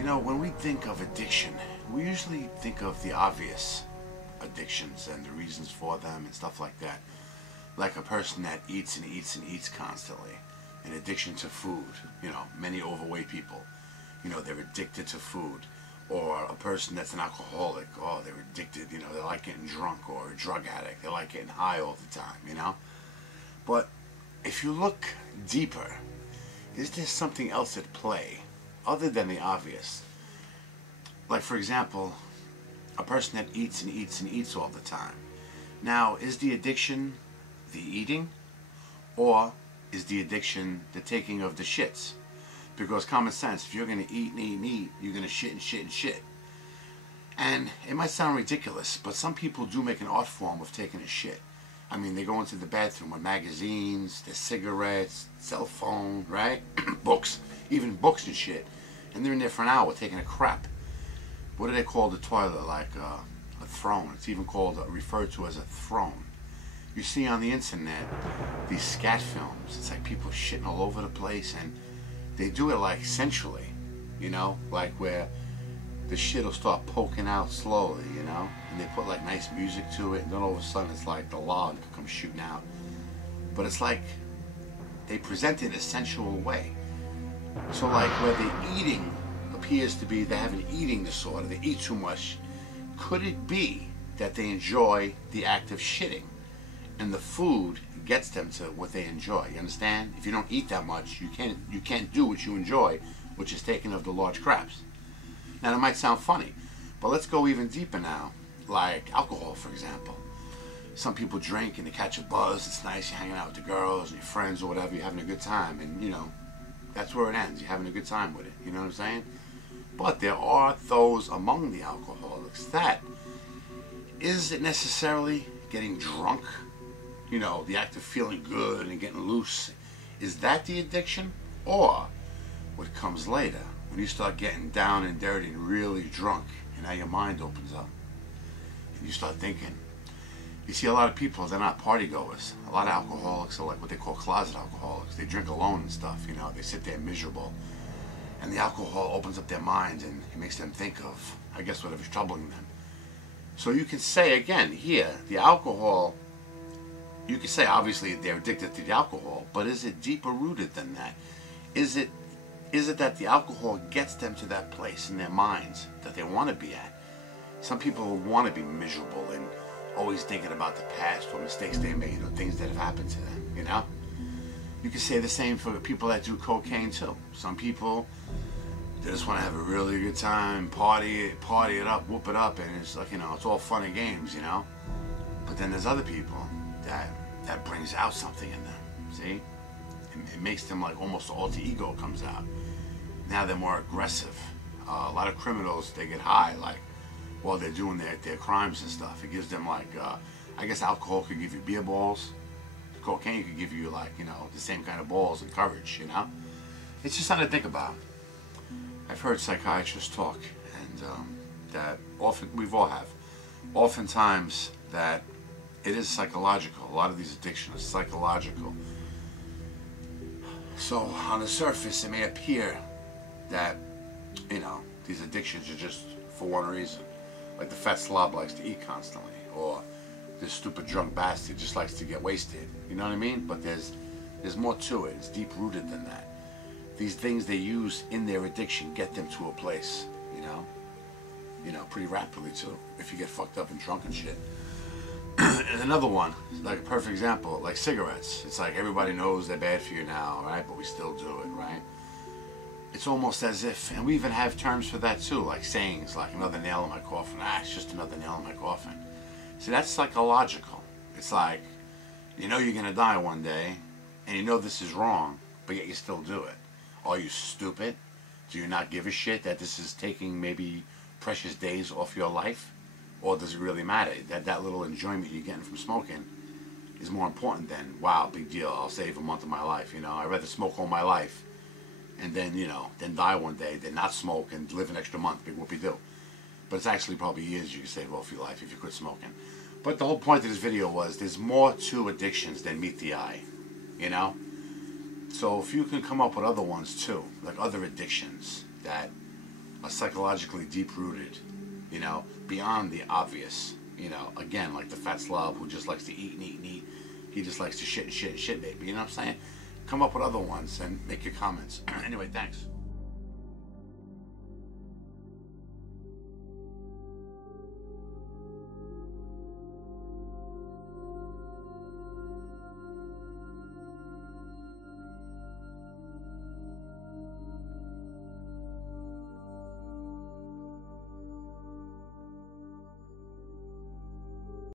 You know, when we think of addiction, we usually think of the obvious addictions and the reasons for them and stuff like that. Like a person that eats and eats and eats constantly. An addiction to food. You know, many overweight people, you know, they're addicted to food. Or a person that's an alcoholic. Oh, they're addicted, you know, they like getting drunk. Or a drug addict. They like getting high all the time, you know. But if you look deeper, is there something else at play other than the obvious? Like, for example, a person that eats and eats and eats all the time. Now, is the addiction the eating, or is the addiction the taking of the shits? Because common sense, if you're going to eat and eat and eat, you're going to shit and shit and shit. And it might sound ridiculous, but some people do make an art form of taking a shit. I mean, they go into the bathroom with magazines, their cigarettes, cell phone, right? Books, even books and shit. And they're in there for an hour taking a crap. What do they call the toilet? Like a throne. It's even called, referred to as a throne. You see on the internet these scat films. It's like people shitting all over the place, and they do it like sensually, you know, like where the shit will start poking out slowly, you know, and they put like nice music to it, and then all of a sudden it's like the log comes shooting out. But it's like they present it in a sensual way. So like where the eating appears to be they have an eating disorder, they eat too much, could it be that they enjoy the act of shitting and the food gets them to what they enjoy? You understand? If you don't eat that much, you can't do what you enjoy, which is taking of the large craps. Now that might sound funny, but let's go even deeper now. Like alcohol, for example. Some people drink and they catch a buzz. It's nice, you're hanging out with the girls and your friends or whatever, you're having a good time, and you know, that's where it ends. You're having a good time with it. You know what I'm saying? But there are those among the alcoholics that, is it necessarily getting drunk? You know, the act of feeling good and getting loose. Is that the addiction? Or what comes later, when you start getting down and dirty and really drunk, and now your mind opens up and you start thinking. You see a lot of people, they're not party goers. A lot of alcoholics are like what they call closet alcoholics. They drink alone and stuff, you know, they sit there miserable. And the alcohol opens up their minds and it makes them think of, I guess, whatever's troubling them. So you can say again here, the alcohol, you can say obviously they're addicted to the alcohol, but is it deeper rooted than that? Is it that the alcohol gets them to that place in their minds that they want to be at? Some people want to be miserable and always thinking about the past or mistakes they made or things that have happened to them, you know? You can say the same for people that do cocaine too. Some people, they just want to have a really good time, party it up, whoop it up, and it's like, you know, it's all fun and games, you know? But then there's other people that brings out something in them, see? It makes them like almost the alter ego comes out. Now they're more aggressive. A lot of criminals, they get high, like, while they're doing their crimes and stuff. It gives them like, I guess alcohol could give you beer balls. Cocaine could give you like, you know, the same kind of balls and courage, you know? It's just something to think about. I've heard psychiatrists talk, and that often, we've all have, oftentimes that it is psychological. A lot of these addictions are psychological. So on the surface, it may appear that, you know, these addictions are just for one reason. Like the fat slob likes to eat constantly, or this stupid drunk bastard just likes to get wasted. You know what I mean? But there's more to it. It's deep rooted than that. These things they use in their addiction get them to a place, you know? You know, pretty rapidly too, if you get fucked up and drunk and shit. And another one, like a perfect example, like cigarettes. It's like everybody knows they're bad for you now, right? But we still do it, right? It's almost as if, and we even have terms for that too, like sayings, like another nail in my coffin. Ah, it's just another nail in my coffin. See, that's psychological. It's like, you know you're gonna die one day, and you know this is wrong, but yet you still do it. Are you stupid? Do you not give a shit that this is taking maybe precious days off your life? Or does it really matter? That little enjoyment you're getting from smoking is more important than, wow, big deal, I'll save a month of my life, you know? I'd rather smoke all my life and then, you know, then die one day, than not smoke and live an extra month, big whoopie-do. But it's actually probably years you can save off your life if you quit smoking. But the whole point of this video was there's more to addictions than meet the eye, you know? So if you can come up with other ones too, like other addictions that are psychologically deep-rooted, you know, beyond the obvious. You know, again, like the fat slob who just likes to eat and eat and eat. He just likes to shit and shit and shit, baby. You know what I'm saying? Come up with other ones and make your comments. Anyway, thanks.